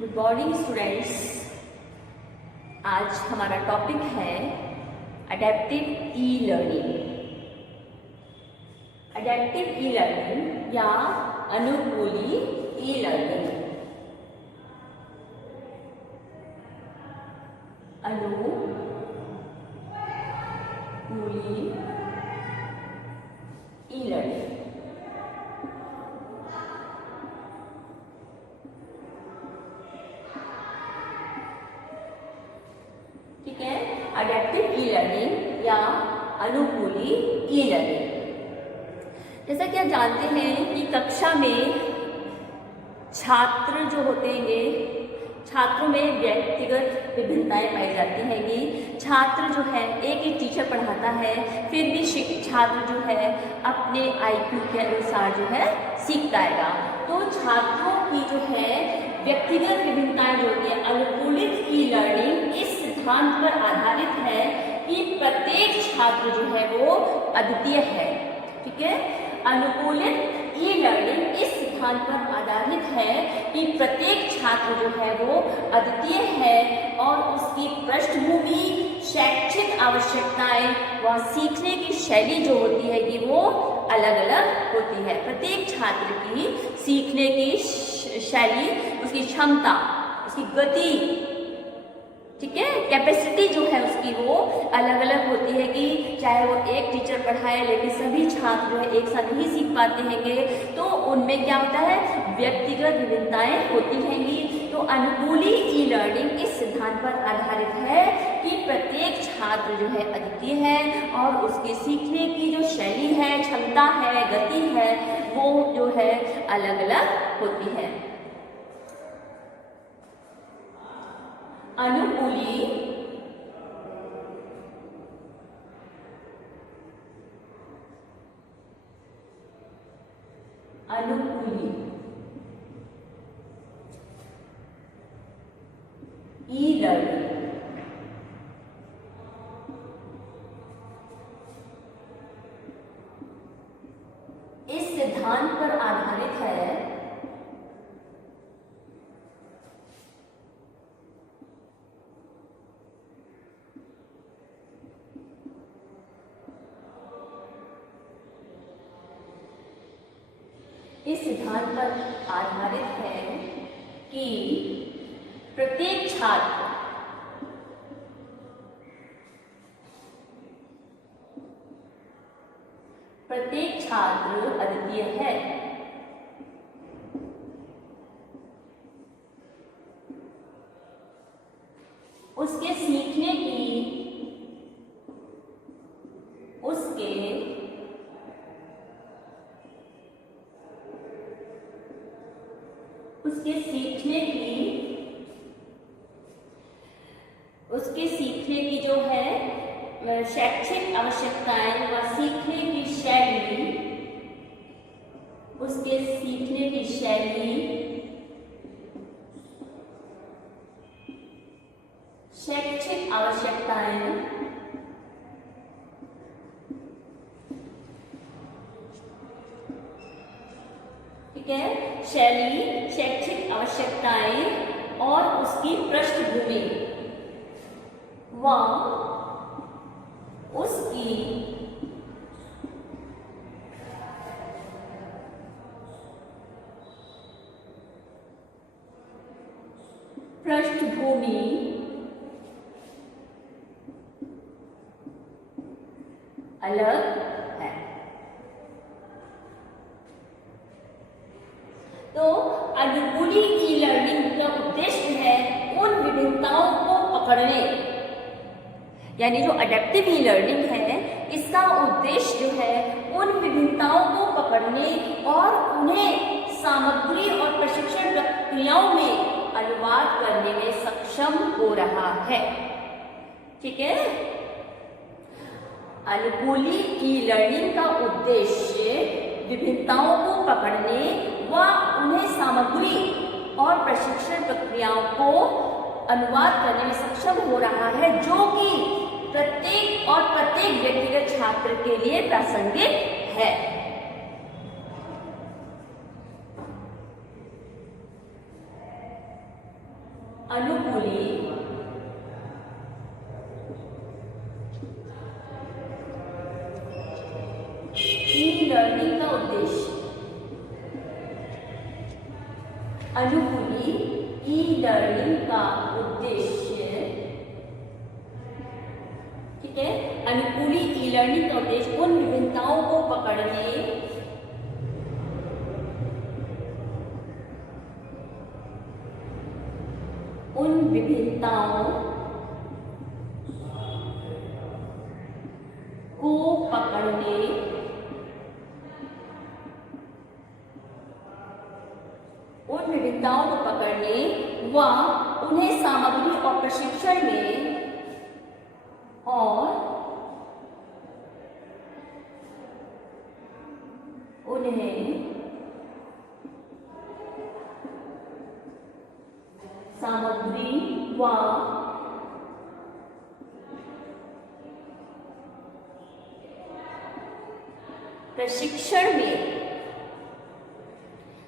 Good morning students. आज हमारा topic है adaptive e learning. Adaptive e learning या अनुकूली ई लर्निंग। अनुकूली ई लर्निंग ठीक है। अडेप्टिव ई लर्निंग या अनुकूली ई लर्निंग, जैसा कि आप जानते हैं कि कक्षा में छात्र जो होते हैं, छात्रों में व्यक्तिगत विभिन्नताएं पाई जाती हैंगी। छात्र जो है एक ही टीचर पढ़ाता है, फिर भी छात्र जो है अपने IQ के अनुसार जो है सीखता आएगा। तो छात्रों की जो है व्यक्तिगत विभिन्नताएं जो होती है, अनुकूलित ई लर्निंग इस सिद्धांत पर आधारित है कि प्रत्येक छात्र जो है वो अद्वितीय है। ठीक है। अनुकूलित ई लर्निंग इस सिद्धांत पर आधारित है कि प्रत्येक छात्र जो है वो अद्वितीय है और उसकी पृष्ठभूमि, शैक्षिक आवश्यकताएं व सीखने की शैली जो होती है कि वो अलग अलग होती है। प्रत्येक छात्र की सीखने की शैली, उसकी क्षमता, उसकी गति, ठीक है, कैपेसिटी जो है उसकी वो अलग अलग होती है कि चाहे वो एक टीचर पढ़ाए लेकिन सभी छात्र जो है एक साथ नहीं सीख पाते हैंगे, तो उनमें क्या होता है, व्यक्तिगत विभिन्नताएं होती हैंगी। तो अनुकूली ई लर्निंग इस सिद्धांत पर आधारित है कि प्रत्येक छात्र जो है अद्वितीय है और उसके सीखने की जो शैली है, क्षमता है, गति है, वो जो है अलग अलग होती है। अनुकूली ई लर्निंग इस सिद्धांत पर आधारित है इस सिद्धांत पर आधारित है कि प्रत्येक छात्र अद्वितीय है। उसके सीखने की, उसके सीखने की जो है शैक्षिक आवश्यकताएं व सीखने की शैली, उसके सीखने की शैली, शैक्षिक आवश्यकताएं, ठीक है, शैली, शैक्षिक आवश्यकताएं और उसकी पृष्ठभूमि व उसकी पृष्ठभूमि अलग है। तो अनुकूली ई लर्निंग का उद्देश्य है उन विभिन्नताओं को पकड़ने, यानी जो अडेप्टिव ई लर्निंग है इसका उद्देश्य जो है उन विभिन्नताओं को पकड़ने और उन्हें सामग्री और प्रशिक्षण प्रक्रियाओं में अनुवाद करने में सक्षम हो रहा है। ठीक है। अनुकूली ई लर्निंग का उद्देश्य विभिन्नताओं को पकड़ने व उन्हें सामग्री और प्रशिक्षण प्रक्रियाओं को अनुवाद करने में सक्षम हो रहा है, जो कि प्रत्येक व्यक्तिगत छात्र के लिए प्रासंगिक है। अनुकूली ई लर्निंग का उद्देश्य, अनुकूली ई लर्निंग का उद्देश्य, ठीक है, अनुकूली ई लर्निंग का उद्देश्य उन विभिन्नताओं को पकड़ने, उन विभिन्नताओं को पकड़ने, उन विभिन्नताओं को पकड़ने व उन्हें सामग्री और प्रशिक्षण में और उन्हें सामग्री व प्रशिक्षण में,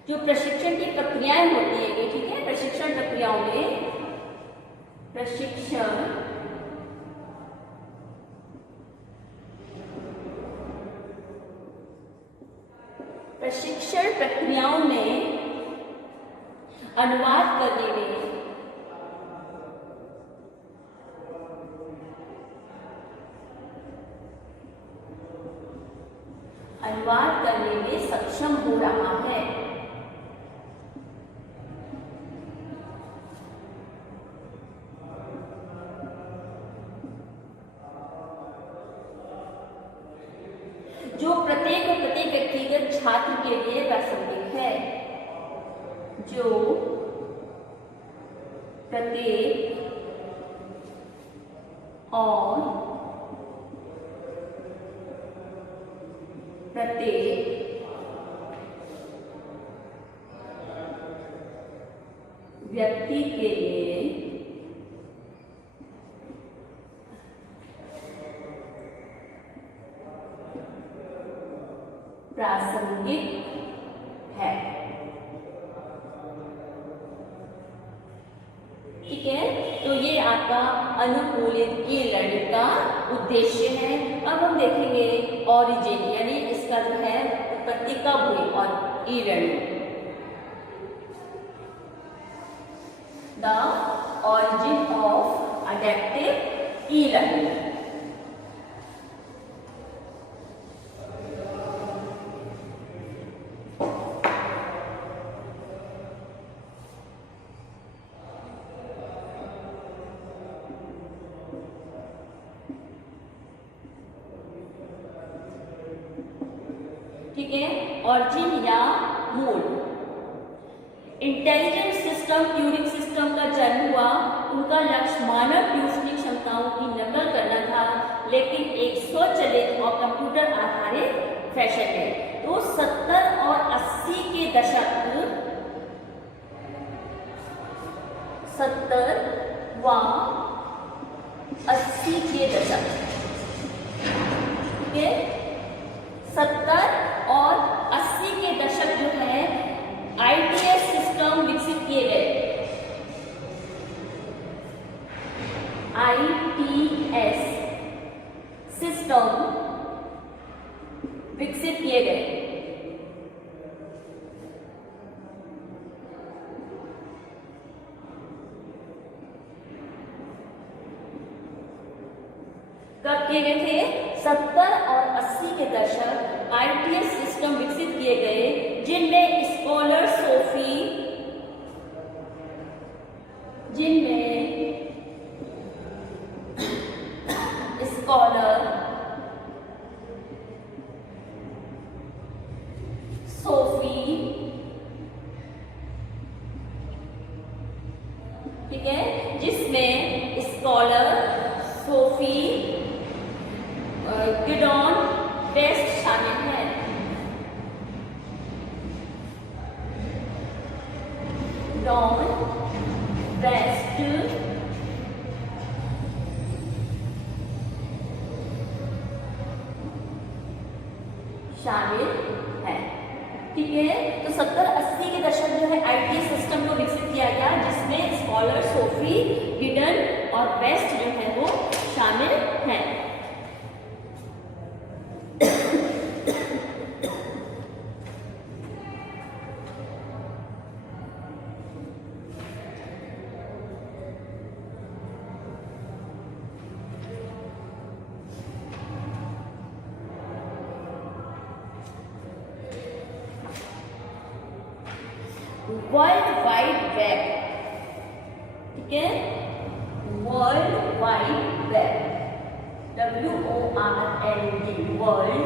जो प्रशिक्षण की प्रक्रियाएं होती है, ठीक है, प्रशिक्षण प्रक्रियाओं में प्रशिक्षण प्रक्रियाओं में अनुवाद करने में, अनुवाद करने में सक्षम हो रहा है। जो प्रत्येक व्यक्तिगत छात्र के लिए प्रासंगिक है, जो प्रत्येक और प्रत्येक व्यक्ति के लिए प्रासंगिक है, ठीक है। तो ये आपका अनुकूलित ई लर्निंग का उद्देश्य है। अब हम देखेंगे ऑरिजिन, यानी इसका जो है उत्पत्ति कब हुई और e learning, the origin of adaptive e learning. ठीक है, ऑरिजिन या मूल। इंटेलिजेंट सिस्टम, ट्यूरिंग सिस्टम का जन्म हुआ, उनका लक्ष्य मानव ट्यूरिंग क्षमताओं की नकल करना था, लेकिन एक स्वचालित और कंप्यूटर आधारित फैशन में। तो 70 और 80 के दशक, 70 व 80 के दशक, ठीक है, 70 और 80 के दशक जो है ITS सिस्टम विकसित किए गए। ITS सिस्टम विकसित किए गए। कब किए गए थे? 70 और 80 के दशक ITS सिस्टम विकसित किए गए, जिनमें स्कॉलर सोफी, ठीक है, जिसमें स्कॉलर सोफी गिडॉन वेस्ट शामिल है। डॉन वेस्ट शामिल है, ठीक है। तो 70-80 के दशक जो है ITS सिस्टम को विकसित किया गया, जिसमें स्कॉलर सोफी गिडन और वेस्ट जो है वो शामिल हैं। वर्ल्ड वाइड वेब, ठीक है, world wide web, WORLD,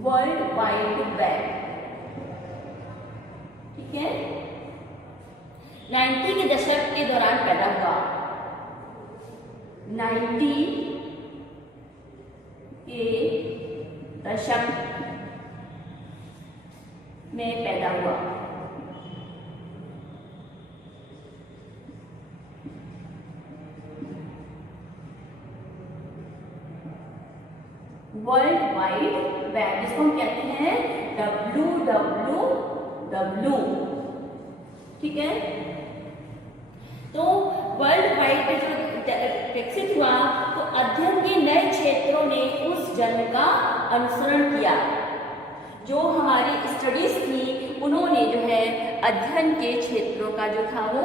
world wide web, ठीक है, 90 के दशक के दौरान पैदा हुआ। 90 के दशक में पैदा हुआ। वर्ल्ड वाइड वेब, जिसको हम कहते हैं WWW, ठीक है। तो वर्ल्ड वाइड में जो विकसित हुआ तो अध्ययन के नए क्षेत्रों ने उस जन का अनुसरण किया। जो हमारी स्टडीज थी उन्होंने जो है अध्ययन के क्षेत्रों का जो था वो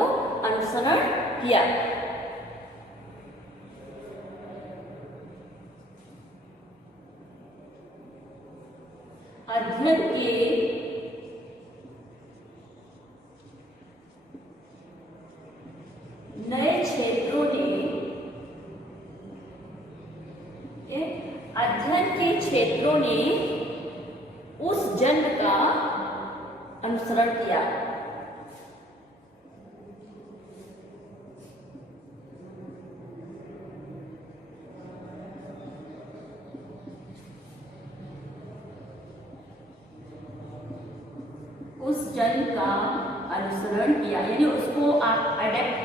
अनुसरण किया। अध्ययन के नए क्षेत्रों ने, अध्ययन के क्षेत्रों ने उस जन का अनुसरण किया। उस जन का अनुसरण किया यानी उसको आप अडेप्ट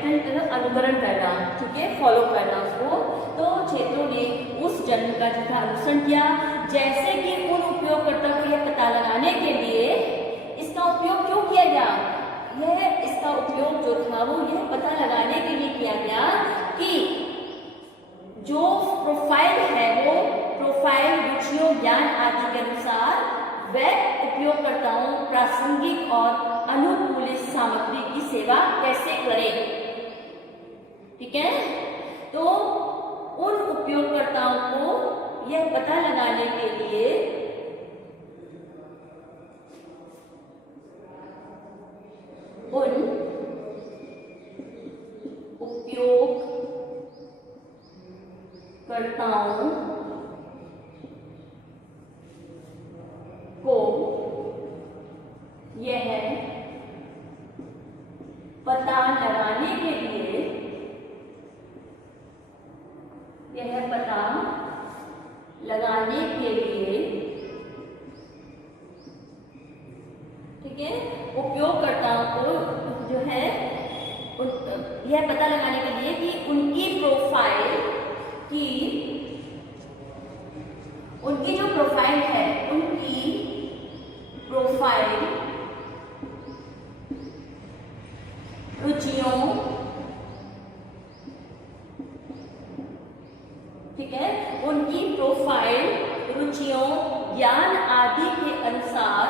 अनुकरण करना, ठीक है, फॉलो करना उसको। तो क्षेत्रों ने उस जन का जो था अनुसरण किया, जैसे कि उन उपयोगकर्ता को यह पता लगाने के लिए इसका उपयोग क्यों किया गया, यह इसका उपयोग जो था वो यह पता लगाने के लिए किया गया कि जो प्रोफाइल है वो प्रोफाइल रुचियों ज्ञान आदि के अनुसार वेब उपयोगकर्ताओं प्रासंगिक और अनुकूलित सामग्री की सेवा कैसे करें, ठीक है। तो उन उपयोगकर्ताओं को यह पता लगाने के लिए उन उपयोगकर्ताओं को यह पता लगाने के लिए, यह पता लगाने के लिए, ठीक है, उपयोगकर्ताओं को जो है यह पता लगाने के लिए कि उनकी प्रोफाइल की, उनकी जो प्रोफाइल है, उनकी प्रोफाइल रुचियों, ठीक है, उनकी प्रोफाइल रुचियों ज्ञान आदि के अनुसार,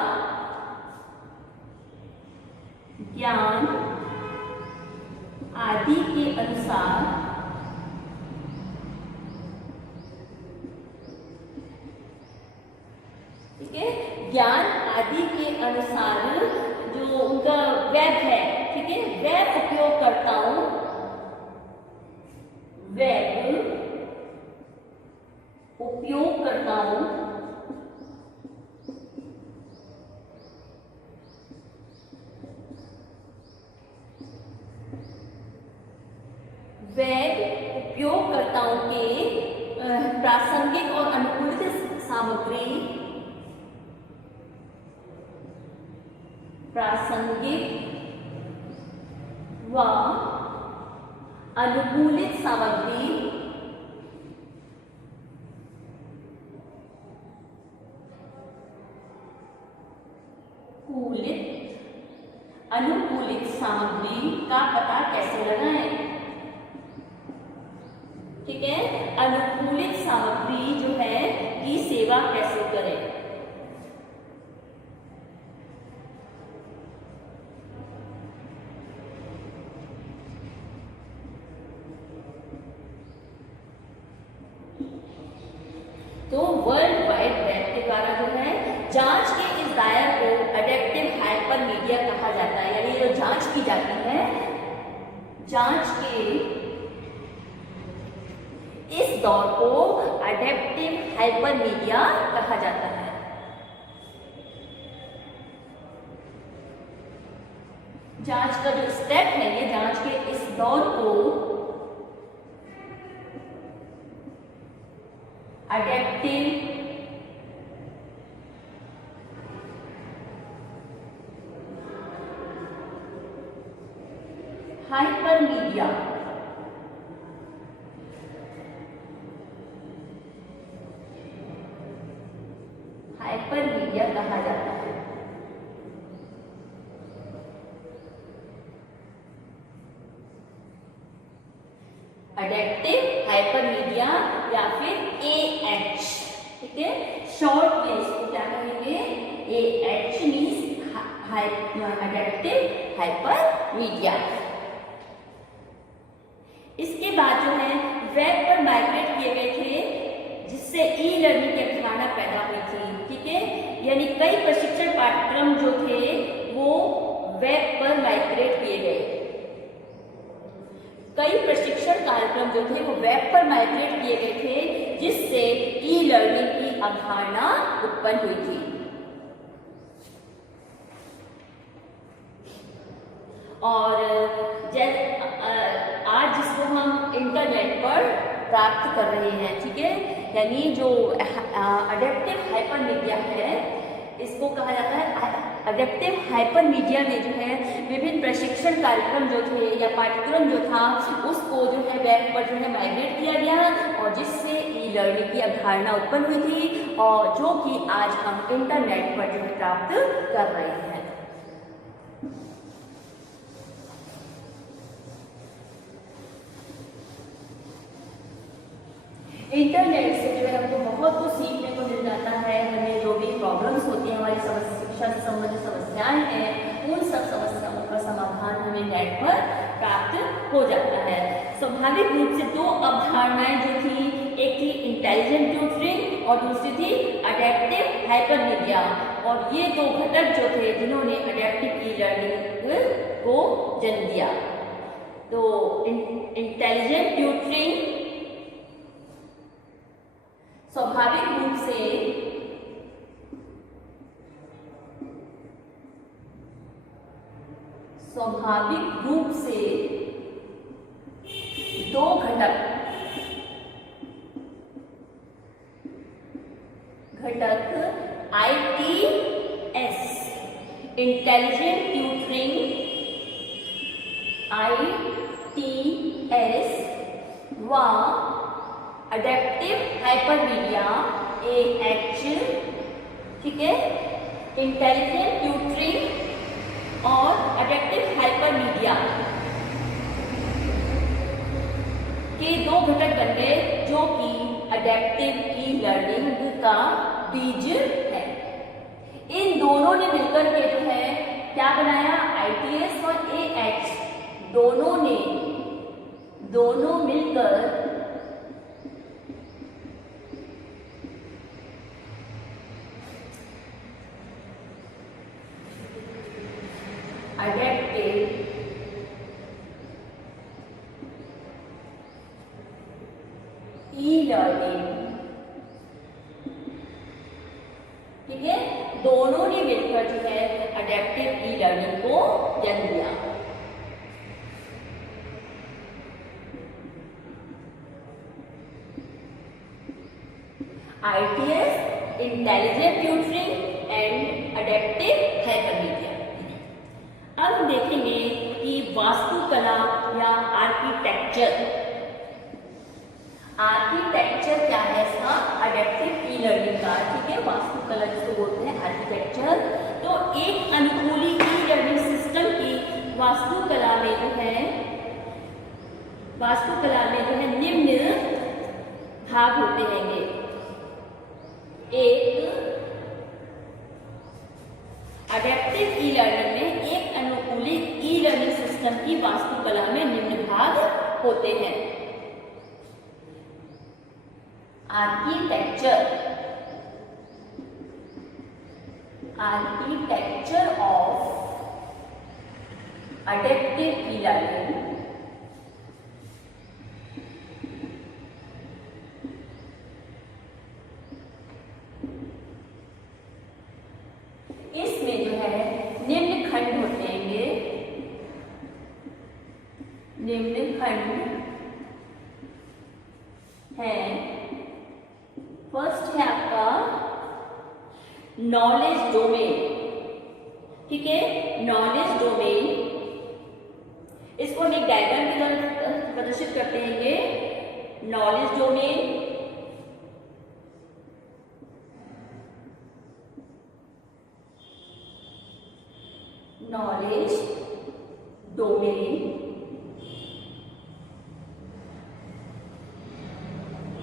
ज्ञान आदि के अनुसार ठीक है, ज्ञान आदि के अनुसार जो उनका वेब है, ठीक है, वेब उपयोगकर्ताओं, वेब उपयोगकर्ताओं वेब उपयोगकर्ताओं के प्रासंगिक और अनुकूलित सामग्री, प्रासंगिक व अनुकूलित सामग्री अनुकूलित सामग्री का पता कैसे लगाएं? ठीक है, अनुकूलित सामग्री जो है की सेवा कैसे करें? तो वर्ल्ड वाइड वेब के द्वारा जो है जांच के इस दायरे को अडेप्टिव हाइपरमीडिया कहा जाता है। यानी जो जांच की जाती है, जांच के इस दौर को अडेप्टिव हाइपरमीडिया कहा जाता है। जांच का जो स्टेप है, ये जांच के इस दौर को अडेप्टिव हाइपरमीडिया कहा जाता है। अडेप्टिव हाइपरमीडिया या फिर AH, ठीक है, शॉर्ट में इसको क्या कहेंगे? AH means adaptive hypermedia. इसके बाद जो है वेब पर माइग्रेट किए गए थे, जिससे ई लर्निंग की अवधारणा पैदा हुई थी। ठीक है, यानी कई प्रशिक्षण पाठ्यक्रम जो थे वो वेब पर माइग्रेट किए गए। कई प्रशिक्षण कार्यक्रम जो थे वो वेब पर माइग्रेट किए गए थे, जिससे ई लर्निंग की अवधारणा उत्पन्न हुई थी। और आज जिसको हम इंटरनेट पर प्राप्त कर रहे हैं, ठीक है, यानी जो अडेप्टिव हाइपरमीडिया है, इसको कहा जाता है अडेप्टिव हाइपरमीडिया में जो है विभिन्न प्रशिक्षण कार्यक्रम जो थे या पाठ्यक्रम जो था उसको जो है वेब पर जो है माइग्रेट किया गया, और जिससे ई लर्निंग की अवधारणा उत्पन्न हुई थी, और जो कि आज हम इंटरनेट पर जो है प्राप्त कर रहे हैं। इंटरनेट से जो है हमको बहुत कुछ सीखने को मिल जाता है। हमें जो भी प्रॉब्लम्स होती हैं, हमारी शिक्षा से संबंधित समस्याएं हैं, उन सब समस्याओं का समाधान हमें नेट पर प्राप्त हो जाता है। स्वाभाविक रूप से दो अवधारणाएं जो थी, एक थी इंटेलिजेंट ट्यूटरिंग और दूसरी थी अडेप्टिव हाइपरमीडिया, और ये दो घटक जो थे जिन्होंने अडेप्टिव ई लर्निंग को जन्म दिया। तो इंटेलिजेंट ट्यूटरिंग स्वाभाविक रूप से दो घटक ITS इंटेलिजेंट ट्यूटरिंग ITS व अडेप्टिव हाइपरमीडिया AH, ठीक है, इंटेलिजेंट ट्यूटरिंग और अडेप्टिव हाइपरमीडिया के दो घटक बन गए, जो कि अडेप्टिव ई लर्निंग का बीज है। इन दोनों ने मिलकर के जो है क्या बनाया? ITS और AH दोनों मिलकर अडेप्टिव ई लर्निंग, ठीक है, दोनों ने मिलकर जो है अडेप्टिव ई लर्निंग को जन्म दिया। ITS intelligent tutoring and adaptive hypermedia. अब हम देखेंगे कि वास्तुकला या आर्किटेक्चर क्या है इसका? अडेप्टिव ई लर्निंग का, ठीक है, वास्तुकला जिसको बोलते हैं आर्किटेक्चर। तो एक वास्तुकला में जो है निम्न भाग होते हैं। एक अडेप्टिव ई लर्निंग में, एक अनुकूलित ई लर्निंग सिस्टम की वास्तुकला में निम्न भाग होते हैं। Architecture of adaptive e learning इसमें जो है निम्न खंड होते हैं। निम्न खंड है, फर्स्ट है आपका नॉलेज डोमेन। ठीक है, नॉलेज डोमेन, इसको हम एक डायग्राम की तरह प्रदर्शित करते हैं। नॉलेज डोमेन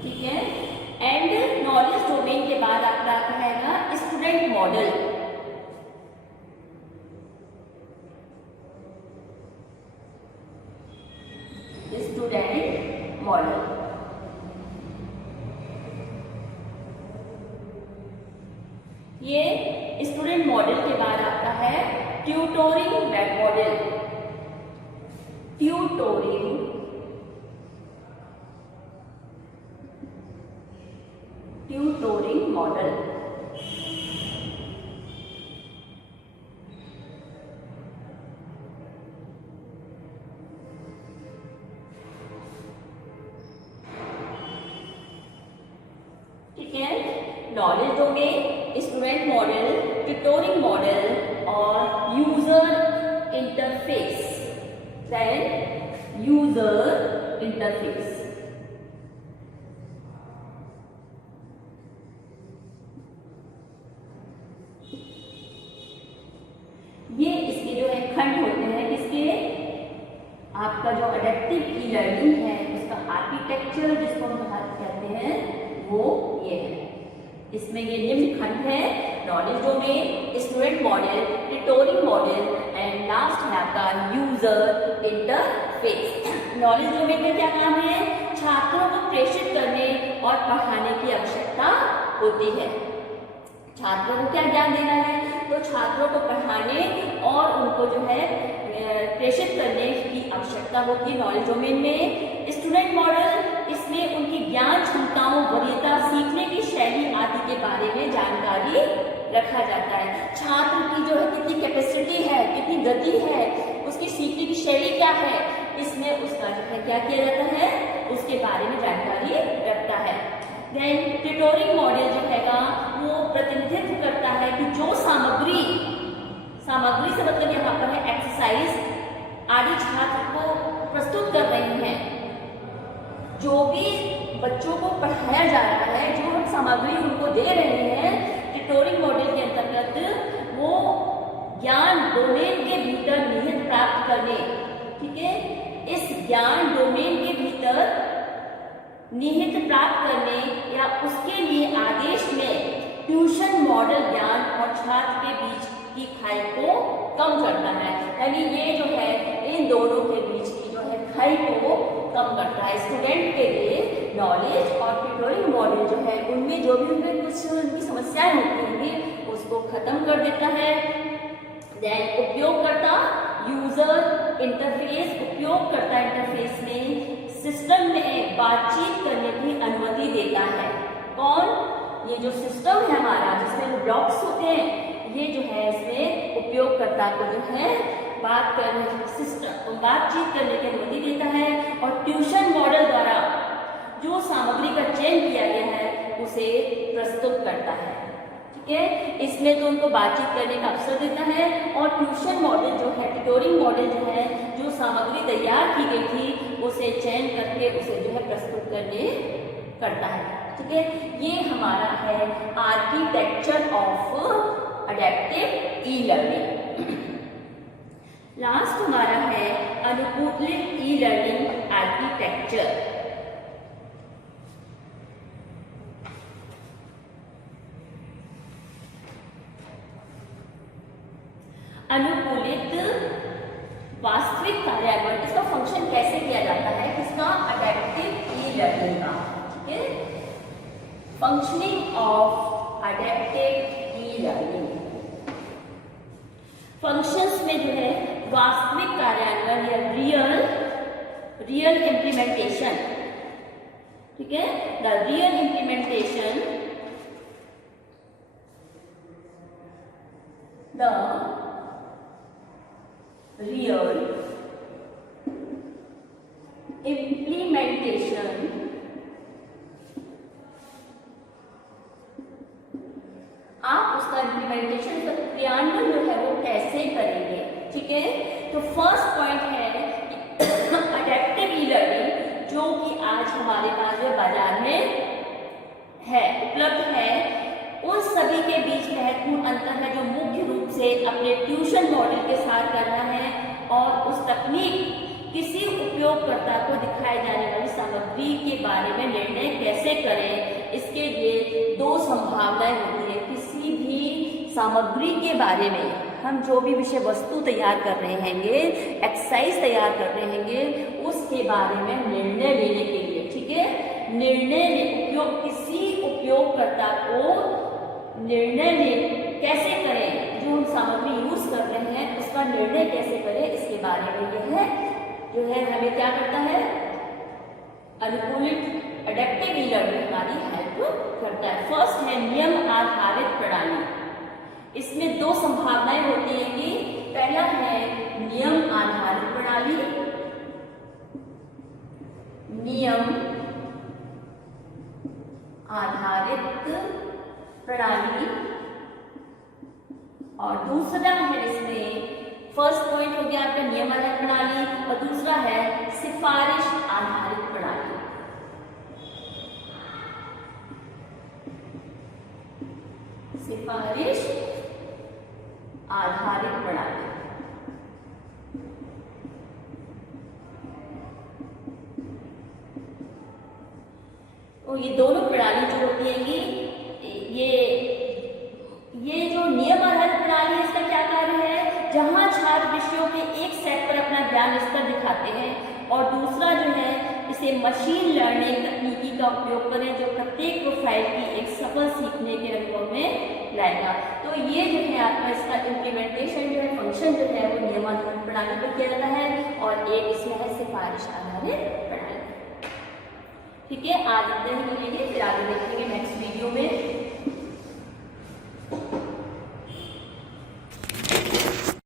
ठीक है। एंड नॉलेज डोमेन के बाद आपका रहेगा स्टूडेंट मॉडल। स्टूडेंट मॉडल ये स्टूडेंट मॉडल के बाद आता है ट्यूटोरिंग मॉडल। ट्यूटोरिंग मॉडल ठीक है। Knowledge domain, student model, tutoring model और user interface. Then user interface, ये इसके जो है खंड होते हैं। किसके? आपका जो अडेप्टिव ई लर्निंग है उसका आर्किटेक्चर जिसको हम कहते हैं वो ये है। इसमें ये निम्न खंड है, knowledge domain, student model, tutoring model and last है आपका यूजर इंटरफेस। नॉलेज डोमेन में क्या काम है? छात्रों को प्रेषित करने और पढ़ाने की आवश्यकता होती है। छात्रों को क्या ज्ञान देना है? तो छात्रों को पढ़ाने और उनको जो है प्रेषित करने की आवश्यकता होती है नॉलेज डोमेन में। स्टूडेंट मॉडल, इसमें उनकी ज्ञान क्षमताओं, वरीयता, सीखने की शैली आदि के बारे में जानकारी रखा जाता है। छात्र की जो है कितनी कैपेसिटी है, कितनी गति है, उसकी सीखने की शैली क्या है, इसमें उसका जो है क्या किया जाता है, उसके बारे में जानकारी रखता है। देन ट्यूटोरिंग मॉडल जो हैगा वो प्रतिनिधित्व करता है कि जो सामग्री से मतलब यहाँ पर है एक्सरसाइज आदि छात्र को प्रस्तुत कर रही हैं, जो भी बच्चों को पढ़ाया जा रहा है, जो हम सामग्री उनको दे रहे हैं ट्यूटोरिंग मॉडल के अंतर्गत, वो ज्ञान डोमेन के भीतर निहित प्राप्त करने। ठीक है, इस ज्ञान डोमेन के भीतर निहित प्राप्त करने या उसके लिए आदेश में ट्यूशन मॉडल ज्ञान और छात्र के बीच की खाई को कम करता है। यानी ये जो है इन दोनों के बीच की जो है खाई को कम करता है। स्टूडेंट के लिए नॉलेज और ट्यूटोरिंग मॉडल जो है उनमें जो भी उनमें कुछ उनकी समस्याएं होती होंगी उसको खत्म कर देता है। देन उपयोगकर्ता यूजर इंटरफेस, उपयोगकर्ता इंटरफेस में सिस्टम में बातचीत करने की अनुमति देता है। कौन? ये जो सिस्टम है हमारा जिसमें ब्लॉक्स होते हैं, ये जो है इसमें उपयोगकर्ता को जो है बातचीत करने की अनुमति देता है और ट्यूशन मॉडल द्वारा जो सामग्री का चयन किया गया है उसे प्रस्तुत करता है। ठीक है, इसमें तो उनको बातचीत करने का अवसर देता है और ट्यूशन मॉडल जो है, ट्यूटोरिंग मॉडल जो है, जो सामग्री तैयार की गई थी उसे चयन करके उसे जो है प्रस्तुत करता है। ठीक है, ये हमारा है architecture of adaptive e learning. Last हमारा है अनुकूलित ई लर्निंग आर्किटेक्चर। अनुकूलित वास्तविक कार्यान्वयन, इसका फंक्शन कैसे किया जाता है, किसका, अडेप्टिव ई लर्निंग का। ठीक है, functioning of adaptive e learning. Functions में जो है वास्तविक कार्यान्वयन या रियल इम्प्लीमेंटेशन। ठीक है, the real implementation, the real implementation आप उसका इम्प्लीमेंटेशन, का क्रियान्वयन जो है वो कैसे करेंगे। ठीक है, तो फर्स्ट पॉइंट है अडेप्टिव ई लर्निंग, जो कि आज हमारे पास जो बाजार में है, उपलब्ध है, उन सभी के बीच महत्वपूर्ण अंतर है जो मुख्य रूप से अपने ट्यूशन मॉडल के साथ करना है और उस तकनीक किसी उपयोगकर्ता को दिखाई जाने वाली सामग्री के बारे में निर्णय कैसे करें। इसके लिए दो संभावनाएं होती है। किसी भी सामग्री के बारे में हम जो भी विषय वस्तु तैयार कर रहे हैंगे, एक्सरसाइज तैयार कर रहे हैंगे, उसके बारे में निर्णय लेने के लिए, ठीक है, किसी उपयोगकर्ता को निर्णय कैसे करें, जो हम सामग्री यूज कर रहे हैं उसका निर्णय कैसे करें, इसके बारे में यह जो है हमें क्या करता है, अनुकूलित अडेप्टिव ई लर्निंग हमारी हेल्प करता है। फर्स्ट है नियम आधारित प्रणाली। इसमें दो संभावनाएं होती हैं कि पहला है नियम आधारित प्रणाली, नियम आधारित प्रणाली, और दूसरा है इसमें, फर्स्ट पॉइंट हो गया आपका नियम आधारित प्रणाली और दूसरा है सिफारिश आधारित प्रणाली। सिफारिश आधारित प्रणाली। तो ये दोनों प्रणाली जो होती है ये जो नियम आधारित प्रणाली है, इसका क्या कार्य है, जहां छात्र विषयों के एक सेट पर अपना ज्ञान स्तर दिखाते हैं और दूसरा जो है इसे मशीन लर्निंग तकनीकी का उपयोग करें जो प्रत्येक प्रोफाइल की एक सफल सीखने के अनुभव में लाएगा। तो ये जो है आपका इसका इम्प्लीमेंटेशन जो है, फंक्शन जो है वो नियम आधारित प्रणाली पर किया जाता है और एक इसमें है सिफारिश आधारित प्रणाली। ठीक है, आज इतना ही मिलेंगे, फिर आगे देखेंगे नेक्स्ट वीडियो में।